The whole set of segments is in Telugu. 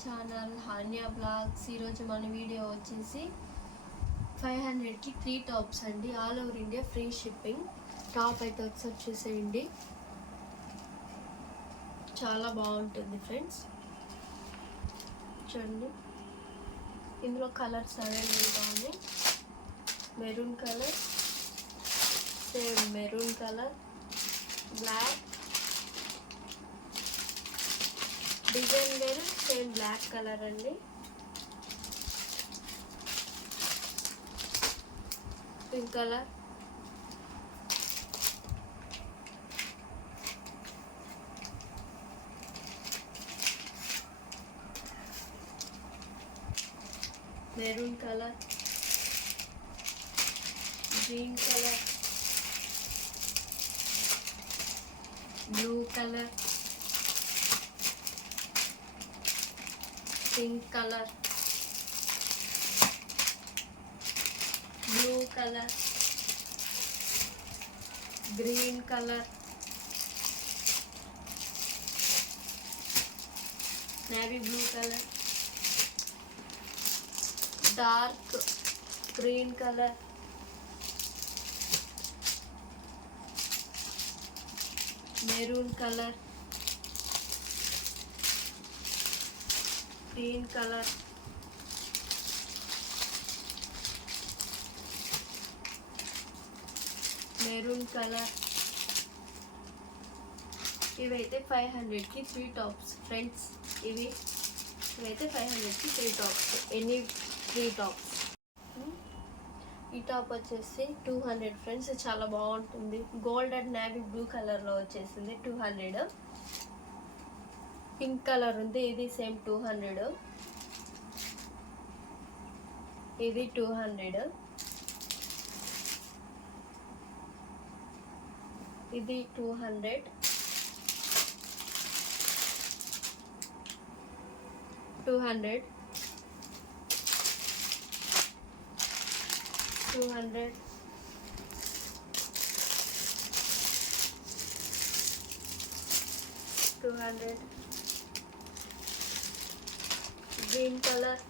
Channel హాన్యా blogs. ఈరోజు మన వీడియో వచ్చేసి 500కి 3 టాప్స్ అండి. All over India free shipping. Top అయితే ఒకసారి చూసేయండి, చాలా బాగుంటుంది ఫ్రెండ్స్. చూడండి, ఇందులో కలర్స్ అవైలబుల్గా ఉన్నాయి. Maroon colour, same maroon colour, black design వేరు, సేమ్ బ్లాక్ కలర్ అండి. Pink colour, maroon colour, green colour, blue colour, pink colour, blue colour, green colour, navy blue colour, dark green colour, maroon colour, green colour, maroon colour. ఇవైతే 500కి 3 టాప్స్ ఫ్రెండ్స్. ఇవైతే 500కి 3 టాప్స్, ఎనీ 3 టాప్స్. ఈ టాప్ వచ్చేసి 200 ఫ్రెండ్స్, చాలా బాగుంటుంది. గోల్డ్ అండ్ నేవీ బ్లూ కలర్లో వచ్చేసింది 200. పింక్ కలర్ ఉంది, ఇది సేమ్ 200. ఇది 200. ఇది 200. 200 200 200. గ్రీన్ కలర్,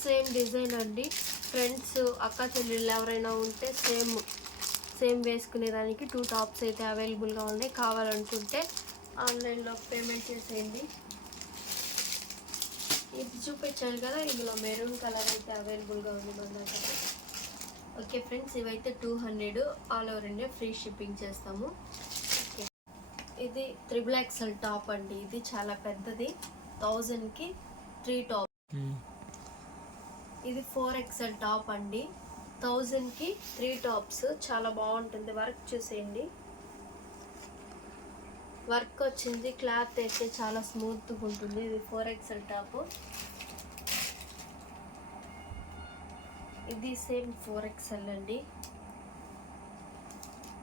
సేమ్ డిజైన్ అండి ఫ్రెండ్స్. అక్క చెల్లెళ్ళు ఎవరైనా ఉంటే సేమ్ వేసుకునేదానికి 2 టాప్స్ అయితే అవైలబుల్గా ఉన్నాయి. కావాలనుకుంటే ఆన్లైన్లో పేమెంట్ చేసేయండి. ఇది చూపించాను కదా, ఇందులో మెరూన్ కలర్ అయితే అవైలబుల్గా ఉంది మన దగ్గర. ఓకే ఫ్రెండ్స్, ఇవైతే 200 all over India free shipping చేస్తాము. ఓకే, ఇది 3XL టాప్ అండి. ఇది చాలా పెద్దది, 1000కి 3 టాప్. ఇది 4XL టాప్ అండి, 1000కి 3 టాప్స్. చాలా బాగుంటుంది. వర్క్ చూసేయండి, వర్క్ వచ్చింది. క్లాత్ అయితే చాలా స్మూత్గా ఉంటుంది. ఇది 4XL టాప్. ఇది సేమ్ 4XL అండి.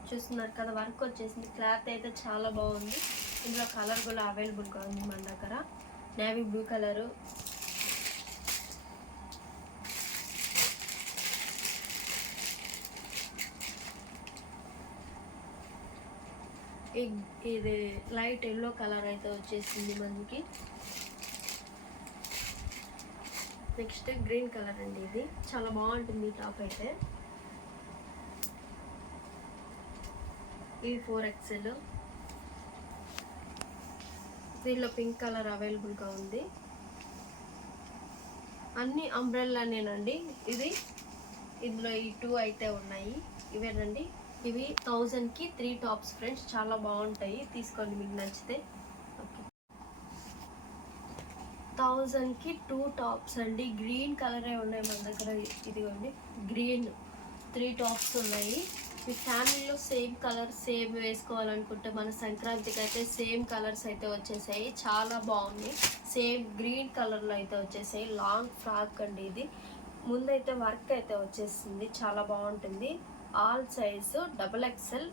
చూస్తున్నారు కదా, వర్క్ వచ్చేసింది. క్లాత్ అయితే చాలా బాగుంది. ఇందులో కలర్ కూడా అవైలబుల్గా ఉంది మన దగ్గర. నేవీ బ్లూ కలరు, ఇది లైట్ ఎల్లో కలర్ అయితే వచ్చేసింది మనకి. నెక్స్ట్ గ్రీన్ కలర్ అండి. ఇది చాలా బాగుంటుంది ఈ టాప్ అయితే. ఇది 4XL. దీనిలో పింక్ కలర్ అవైలబుల్గా ఉంది. అన్ని అంబ్రెల్లానేనండి. ఇందులో ఈ 2 అయితే ఉన్నాయి. ఇవేనండి. ఇవి 1000కి 3 టాప్స్ ఫ్రెండ్స్, చాలా బాగుంటాయి. తీసుకోండి మీకు నచ్చితే. ఓకే, 1000కి 2 టాప్స్ అండి. గ్రీన్ కలరే ఉన్నాయి మన దగ్గర. ఇదిగోండి, గ్రీన్ 3 టాప్స్ ఉన్నాయి. మీ ఫ్యామిలీలో సేమ్ కలర్ సేమ్ వేసుకోవాలనుకుంటే మన సంక్రాంతికి అయితే సేమ్ కలర్స్ అయితే వచ్చేసాయి. చాలా బాగున్నాయి. సేమ్ గ్రీన్ కలర్లో అయితే వచ్చేసాయి. లాంగ్ ఫ్రాక్ అండి. ఇది ముందైతే వర్క్ అయితే వచ్చేసింది, చాలా బాగుంటుంది. ఆల్ సైజు XXL,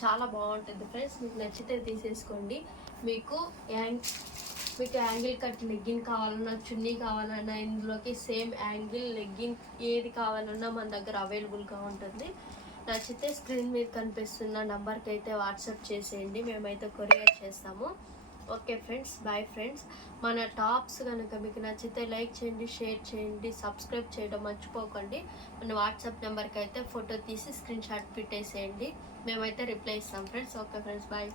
చాలా బాగుంటుంది ఫ్రెండ్స్. మీకు నచ్చితే తీసేసుకోండి. మీకు యాంగిల్ కట్ లెగ్గిన్ కావాలన్నా, చున్నీ కావాలన్నా, ఇందులోకి సేమ్ యాంగిల్ లెగ్గిన్ ఏది కావాలన్నా మన దగ్గర అవైలబుల్గా ఉంటుంది. నచ్చితే స్క్రీన్ మీద కనిపిస్తున్న నంబర్కి అయితే వాట్సాప్ చేసేయండి, మేమైతే కొరియర్ చేస్తాము. Okay friends, bye friends. మన టాప్స్ కనుక మీకు నచ్చితే లైక్ చేయండి, షేర్ చేయండి, సబ్స్క్రైబ్ చేయడం మర్చిపోకండి. మన వాట్సాప్ నెంబర్కి అయితే ఫోటో తీసి స్క్రీన్ షాట్ పెట్టేసేయండి, మేమైతే రిప్లై ఇస్తాం ఫ్రెండ్స్. Okay friends, bye.